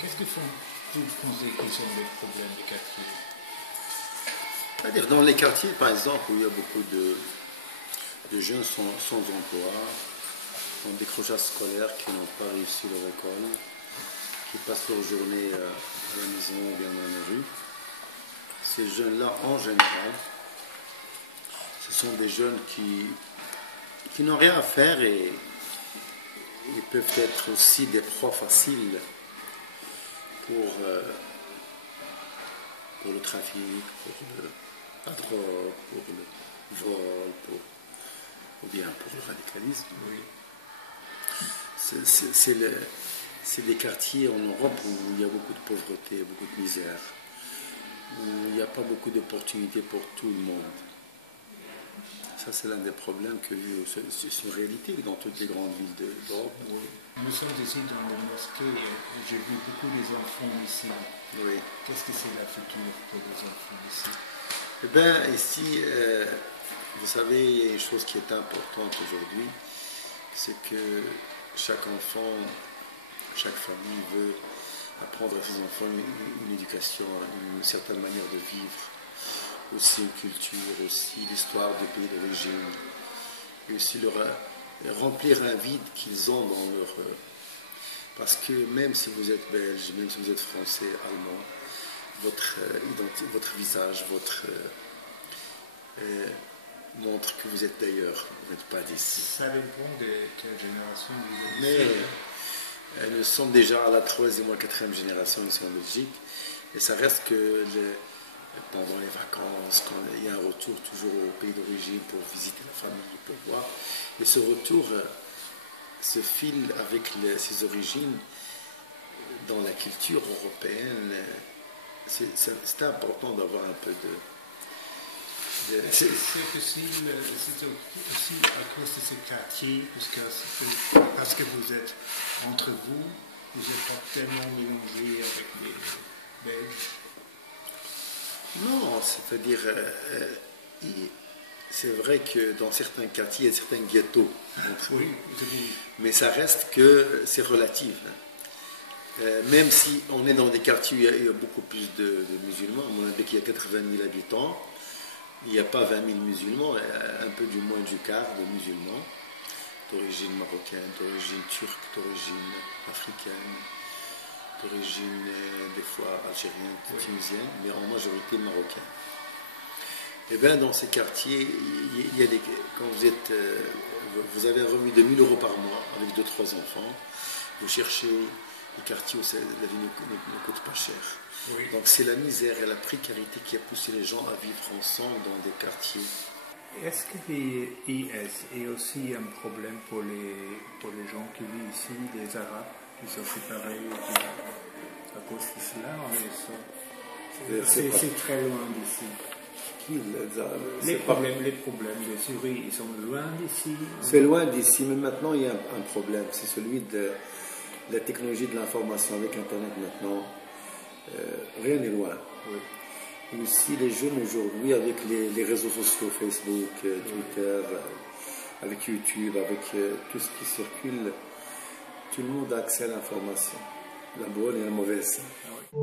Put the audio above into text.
Qu'est-ce que vous pensez que sont les problèmes des quartiers? C'est-à-dire dans les quartiers, par exemple, où il y a beaucoup de jeunes sans emploi, en décrochage scolaire, qui n'ont pas réussi leur école, qui passent leur journée à la maison ou bien dans la rue. Ces jeunes-là, en général, ce sont des jeunes qui n'ont rien à faire et ils peuvent être aussi des proies faciles pour le trafic, pour la drogue, pour le vol, ou bien pour le radicalisme. Oui. C'est des quartiers en Europe où il y a beaucoup de pauvreté, beaucoup de misère, où il n'y a pas beaucoup d'opportunités pour tout le monde. Ça, c'est l'un des problèmes que c'est une réalité dans toutes les grandes villes d'Europe. Oui. Nous sommes ici dans la mosquée et j'ai vu beaucoup des enfants ici. Oui. Qu'est-ce que c'est la future pour les enfants ici? Eh bien, ici, vous savez, il y a une chose qui est importante aujourd'hui, c'est que chaque enfant, chaque famille veut apprendre à ses enfants une éducation, une certaine manière de vivre, aussi une culture, aussi l'histoire du pays d'origine, et aussi leur remplir un vide qu'ils ont dans leur... parce que même si vous êtes belge, même si vous êtes français, allemand, votre visage, montre que vous êtes d'ailleurs, vous n'êtes pas d'ici. Ça dépend de quelle génération vous Mais êtes. nous sommes déjà à la 3e ou 4e génération ici en Belgique, et ça reste que pendant les vacances, quand il y a un retour toujours au pays d'origine pour visiter la famille, pour voir, et ce retour se file avec ses origines dans la culture européenne. C'est important d'avoir un peu de... C'est possible, c'est aussi à cause de ce quartier, parce que vous êtes entre vous n'êtes pas tellement mélangé avec les Belges. Non, c'est-à-dire, c'est vrai que dans certains quartiers, il y a certains ghettos. Oui, mais ça reste que c'est relatif. Même si on est dans des quartiers où il y a beaucoup plus de musulmans, à mon avis qu'il y a 80 000 habitants, il n'y a pas 20 000 musulmans, un peu du moins du quart de musulmans, d'origine marocaine, d'origine turque, d'origine africaine, d'origine des fois algérienne, tunisienne, mais en majorité marocaine. Et bien dans ces quartiers, il y a quand vous avez un revenu de 1 000 € par mois avec 2-3 enfants, vous cherchez les quartiers où la vie ne coûte pas cher. oui. Donc c'est la misère et la précarité qui a poussé les gens à vivre ensemble dans des quartiers. Est-ce que l'IS est aussi un problème pour les gens qui vivent ici, les Arabes, qui sont séparés à cause de cela? C'est très loin d'ici. Les problèmes de Syrie, ils sont loin d'ici. C'est loin d'ici, mais maintenant il y a un problème, c'est celui de la technologie de l'information avec Internet maintenant. Rien n'est loin. Oui. Et aussi les jeunes aujourd'hui avec les réseaux sociaux, Facebook, Twitter, avec YouTube, avec tout ce qui circule, tout le monde a accès à l'information, la bonne et la mauvaise. Ah oui.